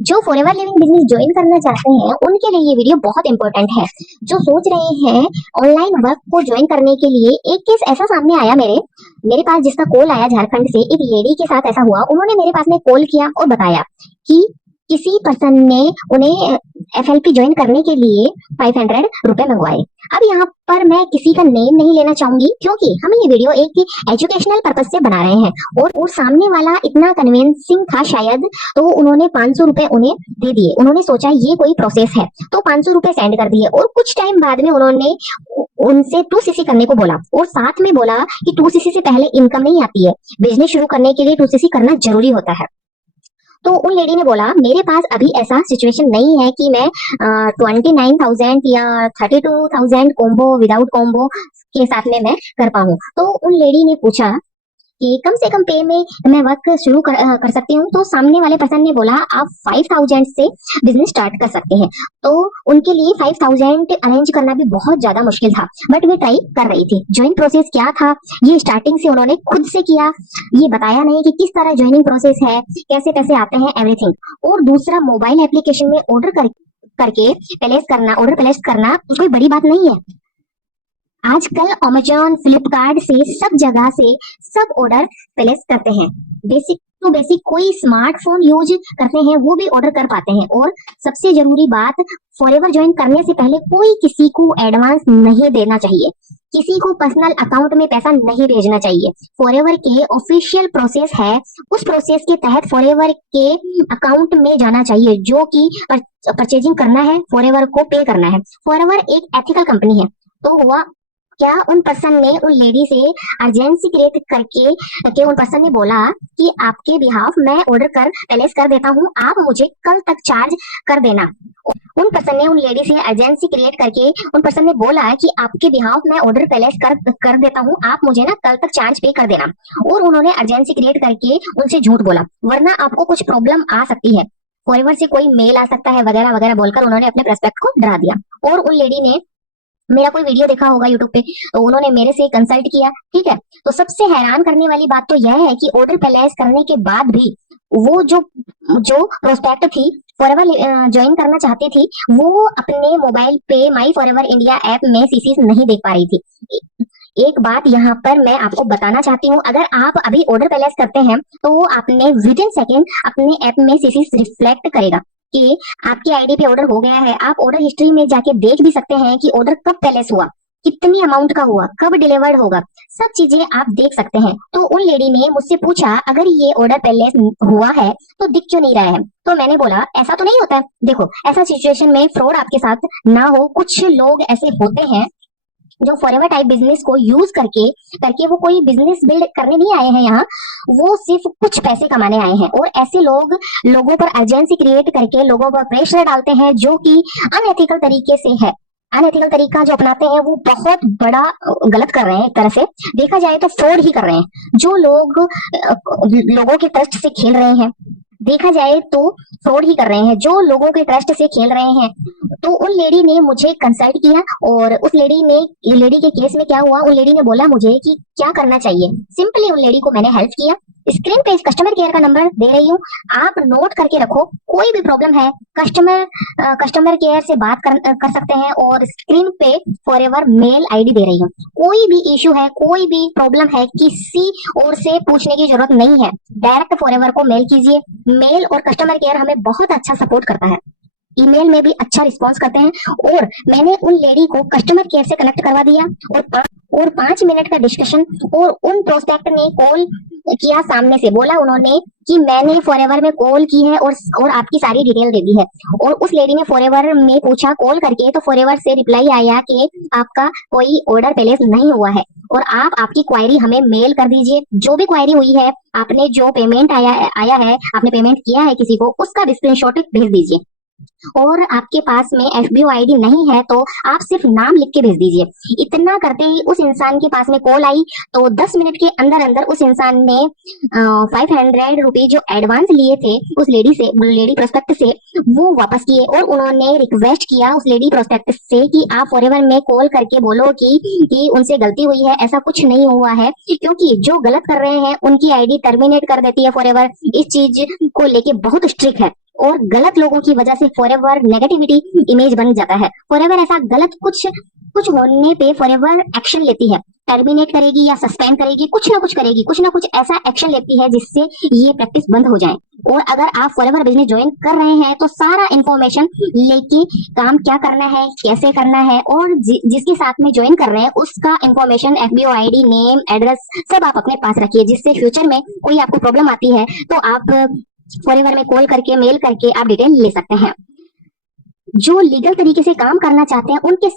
जो forever living business join करना चाहते हैं उनके लिए ये वीडियो बहुत इंपॉर्टेंट है। जो सोच रहे हैं ऑनलाइन वर्क को ज्वाइन करने के लिए, एक केस ऐसा सामने आया मेरे पास, जिसका कॉल आया झारखंड से। एक लेडी के साथ ऐसा हुआ, उन्होंने मेरे पास में कॉल किया और बताया कि किसी पर्सन ने उन्हें एफएलपी ज्वाइन करने के लिए 500 रुपए मंगवाए। अब यहाँ पर मैं किसी का नेम नहीं लेना चाहूंगी, क्योंकि हम ये वीडियो एक एजुकेशनल पर्पज से बना रहे हैं। और सामने वाला इतना कन्विंसिंग था शायद, तो उन्होंने 500 रुपए उन्हें दे दिए। उन्होंने सोचा ये कोई प्रोसेस है, तो 500 रुपए सेंड कर दिए। और कुछ टाइम बाद में उन्होंने उनसे 2cc करने को बोला, और साथ में बोला कि 2cc से पहले इनकम नहीं आती है, बिजनेस शुरू करने के लिए 2cc करना जरूरी होता है। तो उन लेडी ने बोला मेरे पास अभी ऐसा सिचुएशन नहीं है कि मैं 29,000 या 32,000 कॉम्बो विदाउट कॉम्बो के साथ में मैं कर पाऊँ। तो उन लेडी ने पूछा कि कम से कम पे में मैं वर्क शुरू कर सकती हूँ। तो सामने वाले पर्सन ने बोला आप 5,000 से बिजनेस स्टार्ट कर सकते हैं। तो उनके लिए 5,000 अरेंज करना भी बहुत ज्यादा मुश्किल था, बट वे ट्राई कर रही थी। ज्वाइन प्रोसेस क्या था ये स्टार्टिंग से उन्होंने खुद से किया, ये बताया नहीं कि किस तरह ज्वाइनिंग प्रोसेस है, कैसे पैसे आते हैं, एवरीथिंग। और दूसरा, मोबाइल एप्लीकेशन में करके ऑर्डर प्लेस करना कोई बड़ी बात नहीं है। आजकल अमेजोन, फ्लिपकार्ट से सब जगह से सब ऑर्डर प्लेस करते हैं। बेसिक टू बेसिक कोई स्मार्टफोन यूज करते हैं वो भी ऑर्डर कर पाते हैं। और सबसे जरूरी बात, फॉरएवर ज्वाइन करने से पहले कोई किसी को एडवांस नहीं देना चाहिए, किसी को पर्सनल अकाउंट में पैसा नहीं भेजना चाहिए। फॉरएवर के ऑफिशियल प्रोसेस है, उस प्रोसेस के तहत फॉरएवर के अकाउंट में जाना चाहिए, जो कि परचेजिंग करना है, फॉरएवर को पे करना है। फॉरएवर एक एथिकल कंपनी है। तो हुआ क्या, उन पर्सन ने उन लेडी से अर्जेंसी क्रिएट करके उन पर्सन ने बोला कि आपके बिहाफ मैं ऑर्डर प्लेस कर देता हूँ, आप मुझे कल तक चार्ज कर देना। उन पर्सन ने उन लेडी से अर्जेंसी क्रिएट करके उन पर्सन ने बोला कि आपके बिहाफ मैं ऑर्डर प्लेस कर देता हूँ, आप मुझे ना कल तक चार्ज पे कर देना। और उन्होंने अर्जेंसी क्रिएट करके उनसे झूठ बोला, वरना आपको कुछ प्रॉब्लम आ सकती है, फॉरएवर से कोई मेल आ सकता है वगैरह वगैरह बोलकर उन्होंने अपने प्रोस्पेक्ट को डरा दिया। और उन लेडी ने मेरा कोई वीडियो देखा होगा यूट्यूब पे, तो उन्होंने मेरे से कंसल्ट किया, ठीक है। तो सबसे हैरान करने वाली बात तो यह है कि ऑर्डर प्लेस करने के बाद भी वो जो जो प्रोस्पेक्ट थी, फॉरएवर ज्वाइन करना चाहती थी, वो अपने मोबाइल पे माई फॉरएवर इंडिया ऐप में सीसीस नहीं देख पा रही थी। एक बात यहाँ पर मैं आपको बताना चाहती हूँ, अगर आप अभी ऑर्डर प्लेस करते हैं तो आपने विद इन सेकेंड अपने ऐप में सीसीस रिफ्लेक्ट करेगा कि आपकी आईडी पे ऑर्डर हो गया है। आप ऑर्डर हिस्ट्री में जाके देख भी सकते हैं कि ऑर्डर कब प्लेस हुआ, कितनी अमाउंट का हुआ, कब डिलीवर्ड होगा, सब चीजें आप देख सकते हैं। तो उन लेडी ने मुझसे पूछा अगर ये ऑर्डर प्लेस हुआ है तो दिख क्यों नहीं रहा है। तो मैंने बोला ऐसा तो नहीं होता। देखो, ऐसा सिचुएशन में फ्रॉड आपके साथ ना हो। कुछ लोग ऐसे होते हैं जो फॉरएवर टाइप बिजनेस को यूज करके वो कोई बिजनेस बिल्ड करने नहीं आए हैं यहाँ, वो सिर्फ कुछ पैसे कमाने आए हैं। और ऐसे लोगों पर अर्जेंसी क्रिएट करके लोगों पर प्रेशर डालते हैं, जो कि अनएथिकल तरीके से है। अनएथिकल तरीका जो अपनाते हैं वो बहुत बड़ा गलत कर रहे हैं। एक तरह से देखा जाए तो फ्रॉड ही कर रहे हैं। जो लोगों के ट्रस्ट से खेल रहे हैं, देखा जाए तो फ्रॉड ही कर रहे हैं, जो लोगों के ट्रस्ट से खेल रहे हैं। तो उन लेडी ने मुझे कंसल्ट किया, और उस लेडी के केस में क्या हुआ, उन लेडी ने बोला मुझे कि क्या करना चाहिए। सिंपली उन लेडी को मैंने हेल्प किया। स्क्रीन पे इस कस्टमर केयर का नंबर दे रही हूँ, आप नोट करके रखो। कोई भी प्रॉब्लम है कस्टमर केयर से बात कर सकते हैं। और स्क्रीन पे फॉरएवर मेल आईडी दे रही हूँ। कोई भी इश्यू है, कोई भी प्रॉब्लम है, किसी और से पूछने की जरूरत नहीं है, डायरेक्ट फॉरएवर को मेल कीजिए। मेल और कस्टमर केयर हमें बहुत अच्छा सपोर्ट करता है, ईमेल में भी अच्छा रिस्पॉन्स करते हैं। और मैंने उन लेडी को कस्टमर केयर से कनेक्ट करवा दिया, और 5 मिनट का डिस्कशन। और उन प्रोस्पेक्ट ने कॉल किया, सामने से बोला उन्होंने कि मैंने फॉरएवर में कॉल की है और आपकी सारी डिटेल दे दी है। और उस लेडी ने फॉरएवर में पूछा कॉल करके, तो फॉरएवर से रिप्लाई आया कि आपका कोई ऑर्डर प्लेस नहीं हुआ है, और आपकी क्वायरी हमें मेल कर दीजिए। जो भी क्वायरी हुई है, आपने जो पेमेंट आया है, आपने पेमेंट किया है किसी को, उसका स्क्रीनशॉट भेज दीजिए। और आपके पास में FBO आईडी नहीं है तो आप सिर्फ नाम लिख के भेज दीजिए। इतना करते ही उस इंसान के पास में कॉल आई, तो 10 मिनट के अंदर अंदर उस इंसान ने 500 रुपीज जो एडवांस लिए थे उस लेडी प्रोस्पेक्ट से, वो वापस किए। और उन्होंने रिक्वेस्ट किया उस लेडी प्रोस्पेक्ट से कि आप फॉरएवर में कॉल करके बोलो कि उनसे गलती हुई है, ऐसा कुछ नहीं हुआ है, क्योंकि जो गलत कर रहे हैं उनकी आईडी टर्मिनेट कर देती है फॉरएवर। इस चीज को लेके बहुत स्ट्रिक्ट है। और गलत लोगों की वजह से फॉरएवर नेगेटिविटी इमेज बन जाता है। फॉरएवर ऐसा गलत कुछ कुछ होने पे फॉरएवर एक्शन लेती है, टर्मिनेट करेगी या सस्पेंड करेगी, कुछ ना कुछ करेगी, कुछ ना कुछ ऐसा एक्शन लेती है जिससे ये प्रैक्टिस बंद हो जाए। और अगर आप फॉरएवर बिजनेस ज्वाइन कर रहे हैं तो सारा इंफॉर्मेशन लेके काम क्या करना है, कैसे करना है, और जिसके साथ में ज्वाइन कर रहे हैं उसका information, FBO ID, name, address सब आप अपने पास रखिए, जिससे फ्यूचर में कोई आपको प्रॉब्लम आती है तो आप फॉरएवर में कॉल करके, मेल करके आप डिटेल ले सकते हैं। जो लीगल तरीके से काम करना चाहते हैं उनके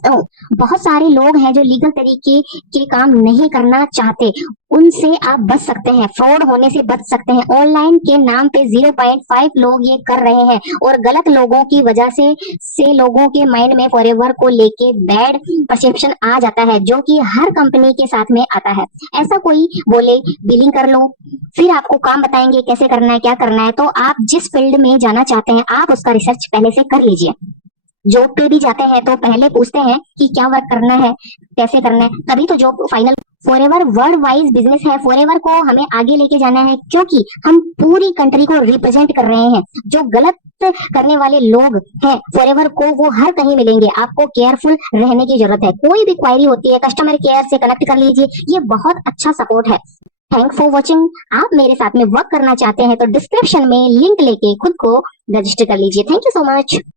बहुत सारे लोग हैं जो लीगल तरीके के काम नहीं करना चाहते, उनसे आप बच सकते हैं, फ्रॉड होने से बच सकते हैं। ऑनलाइन के नाम पे 0.5 लोग ये कर रहे हैं और गलत लोगों की वजह से लोगों के माइंड में फॉरएवर को लेके बैड परसेप्शन आ जाता है, जो कि हर कंपनी के साथ में आता है। ऐसा कोई बोले बिलिंग कर लो, फिर आपको काम बताएंगे कैसे करना है, क्या करना है, तो आप जिस फील्ड में जाना चाहते हैं आप उसका रिसर्च पहले से कर लीजिए। जॉब पे भी जाते हैं तो पहले पूछते हैं कि क्या वर्क करना है, कैसे करना है, तभी तो job final. Forever world wise business है, फॉरएवर को हमें आगे लेके जाना है क्योंकि हम पूरी कंट्री को रिप्रेजेंट कर रहे हैं। जो गलत करने वाले लोग हैं फॉरएवर को वो हर कहीं मिलेंगे, आपको केयरफुल रहने की जरूरत है। कोई भी क्वायरी होती है कस्टमर केयर से कनेक्ट कर लीजिए, ये बहुत अच्छा सपोर्ट है। Thanks for watching. आप मेरे साथ में वर्क करना चाहते हैं तो डिस्क्रिप्शन में लिंक लेके खुद को रजिस्टर कर लीजिए। Thank you so much.